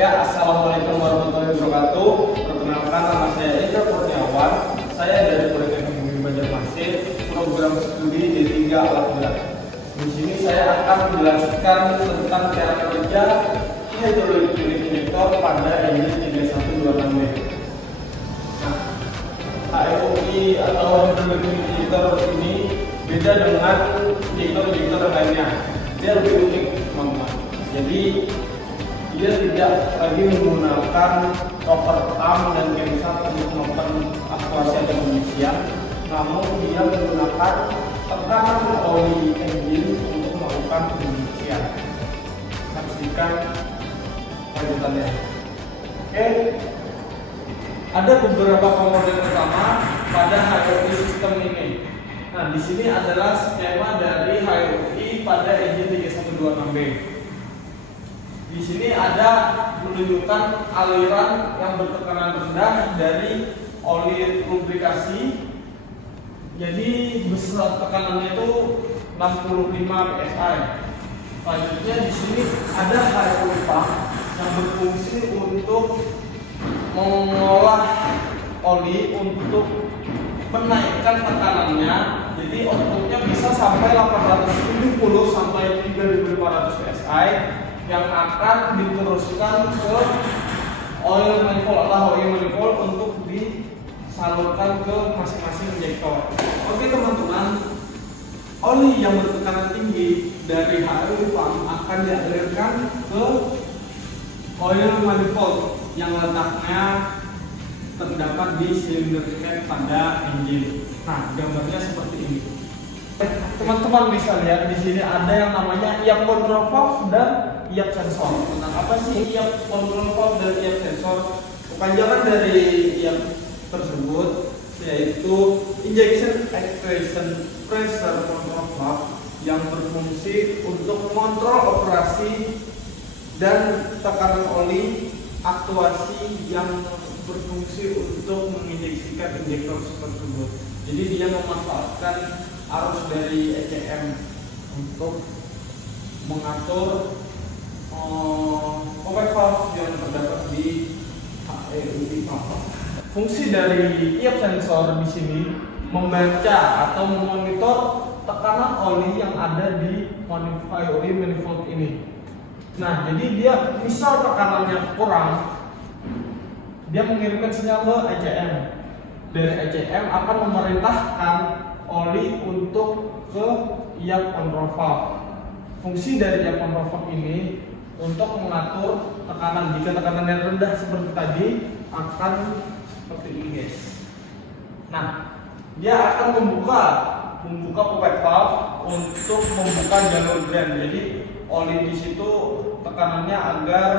Ya, assalamualaikum warahmatullahi wabarakatuh. Perkenalkan, nama saya Eka Kurniawan. Saya dari Politeknik Negeri Banjarmasin, program studi D3 Alat Berat. Di sini saya akan menjelaskan tentang cara kerja hidrolik injektor pada engine 3126B. Nah, HIOI atau hidrolik injektor ini beda dengan injektor lainnya. Dia lebih unik, teman-teman. Jadi dia tidak lagi menggunakan koper arm dan camshaft untuk melakukan aktuasi atau pengisian, namun dia menggunakan tekanan oli engine untuk melakukan pengisian. Saksikan lanjutannya. Oke, ada beberapa komponen utama pada HIOI sistem ini. Nah, di sini adalah skema dari HIOI pada engine 3126B. Di sini ada menunjukkan aliran yang bertekanan rendah dari oli lubrikasi. Jadi besar tekanannya itu 65 psi. Selanjutnya di sini ada HIOI pump yang berfungsi untuk mengolah oli untuk menaikkan tekanannya. Jadi outputnya bisa sampai 870 sampai 3500 psi. Yang akan diteruskan ke oil manifold atau oil manifold untuk disalurkan ke masing-masing injektor. Oke teman-teman, oli yang bertekanan tinggi dari HIOI pump akan dialirkan ke oil manifold yang letaknya terdapat di silinder head pada engine. Nah, gambarnya seperti ini. Teman-teman bisa lihat di sini ada yang namanya iap control valve dan iap sensor. Nah, apa sih iap control valve dan iap sensor? Kepanjangan dari iap tersebut yaitu injection actuation pressure control valve yang berfungsi untuk mengontrol operasi dan tekanan oli aktuasi yang berfungsi untuk menginjeksikan injektor tersebut. Jadi dia memanfaatkan arus dari ECM untuk mengatur open valve yang terdapat di HIOI pump. Fungsi dari iap sensor di sini membaca atau memonitor tekanan oli yang ada di HIOI manifold ini. Nah, jadi dia misal tekanannya kurang, dia mengirimkan sinyal ke ECM. Dari ECM akan memerintahkan oli untuk ke iap control valve. Fungsi dari iap control valve ini untuk mengatur tekanan. Jika tekanannya rendah seperti tadi, akan seperti ini, guys. Nah, dia akan membuka pipette valve untuk membuka jalur drain. Jadi oli di situ tekanannya agar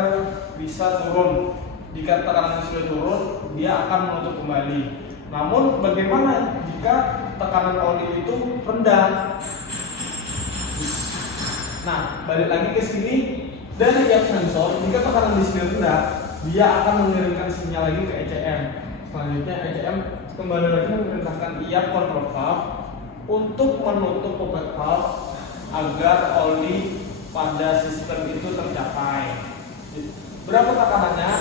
bisa turun. Jika tekanannya sudah turun, dia akan menutup kembali. Namun bagaimana jika tekanan oli itu rendah? Nah, balik lagi ke sini, dari iap sensor, jika tekanan di sini rendah, dia akan mengirimkan sinyal lagi ke ECM. Selanjutnya ECM kembali lagi memerintahkan iap control valve untuk menutup pipette valve agar oli pada sistem itu tercapai. Berapa tekanannya?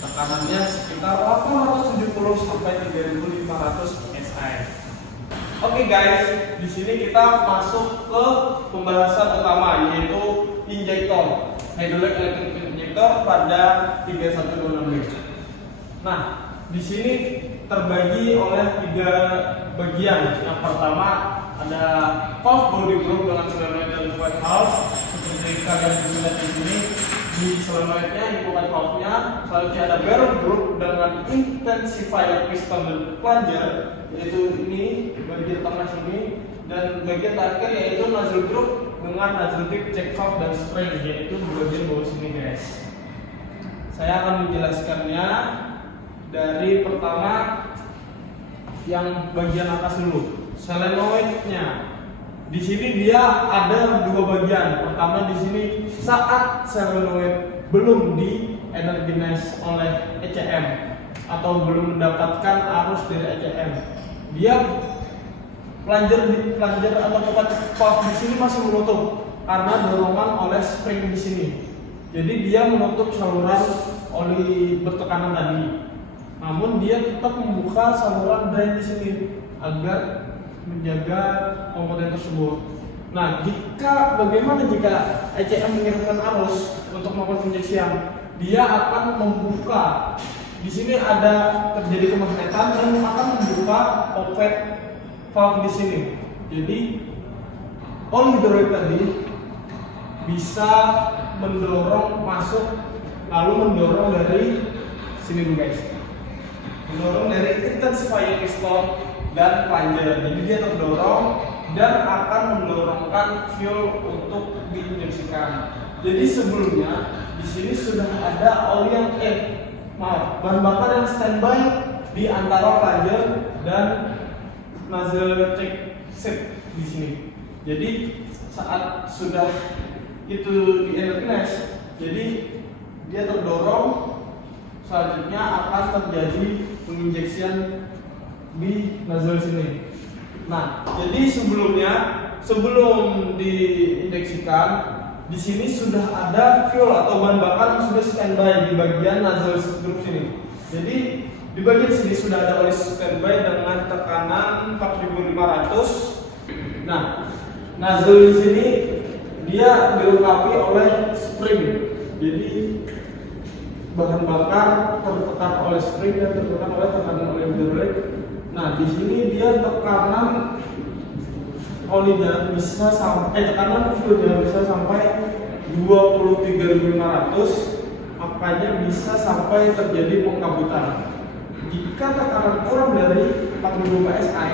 Tekanannya sekitar 870 sampai 3500 psi. Oke guys, di sini kita masuk ke pembahasan utama, yaitu injektor, hydraulic electric injector pada 3126B. Nah, di sini terbagi oleh 3 bagian. Yang pertama ada valve body group dengan solenoid dan pipette valve. Seperti kalian bisa lihat di sini, di solenoidnya, di pipette valve-nya. Selanjutnya ada barrel group dengan intensifier piston dan plunger, yaitu ini bagian tengah sini, dan bagian terakhir yaitu nozzle group dengan nozzle tip, check valve dan spring, yaitu di bagian bawah sini, guys. Saya akan menjelaskannya dari pertama yang bagian atas dulu, solenoidnya. Di sini dia ada 2 bagian. Pertama di sini saat solenoid belum di energize oleh ECM atau belum mendapatkan arus dari ECM, dia plunger atau pipette valve di sini masih menutup karena dorongan oleh spring di sini. Jadi dia menutup saluran oli bertekanan tadi. Namun dia tetap membuka saluran drain di sini agar menjaga komponen tersebut. Nah, bagaimana jika ECM mengirimkan arus untuk melakukan penyeksian? Dia akan membuka. Di sini ada terjadi kemagnetan dan akan membuka outlet valve di sini. Jadi oli hidrolik tadi bisa mendorong masuk, lalu mendorong dari sini dulu guys, mendorong dari intensifier piston dan plunger. Jadi dia terdorong dan akan mendorongkan fuel untuk diinjeksikan. Jadi sebelumnya di sini sudah ada oli yang bahan bakar yang standby di antara plunger dan nozzle check set di sini. Jadi saat sudah itu di energize, jadi dia terdorong, selanjutnya akan terjadi penginjeksian di nozzle sini. Nah, jadi sebelum diinjeksikan, di sini sudah ada fuel atau bahan bakar yang sudah standby di bagian nozzle group sini. Jadi di bagian sini sudah ada oli standby dengan tekanan 4.500. Nah, nozzle di sini dia dilengkapi oleh spring. Jadi bahan bakar tertekan oleh spring dan tertekan oleh tekanan oli hidrolik. Nah, di sini dia tekanan olinya bisa sampai tekanan fuelnya bisa sampai 23.500, makanya bisa sampai terjadi pengkabutan. Jika tekanan kurang dari 40 psi,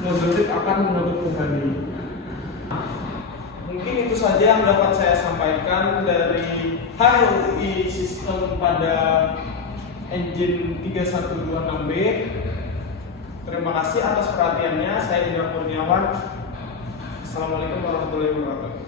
nozzle akan menutup kembali. Mungkin itu saja yang dapat saya sampaikan dari HLUI sistem pada engine 3126B. Terima kasih atas perhatiannya. Saya Indra Kurniawan. Assalamualaikum warahmatullahi wabarakatuh.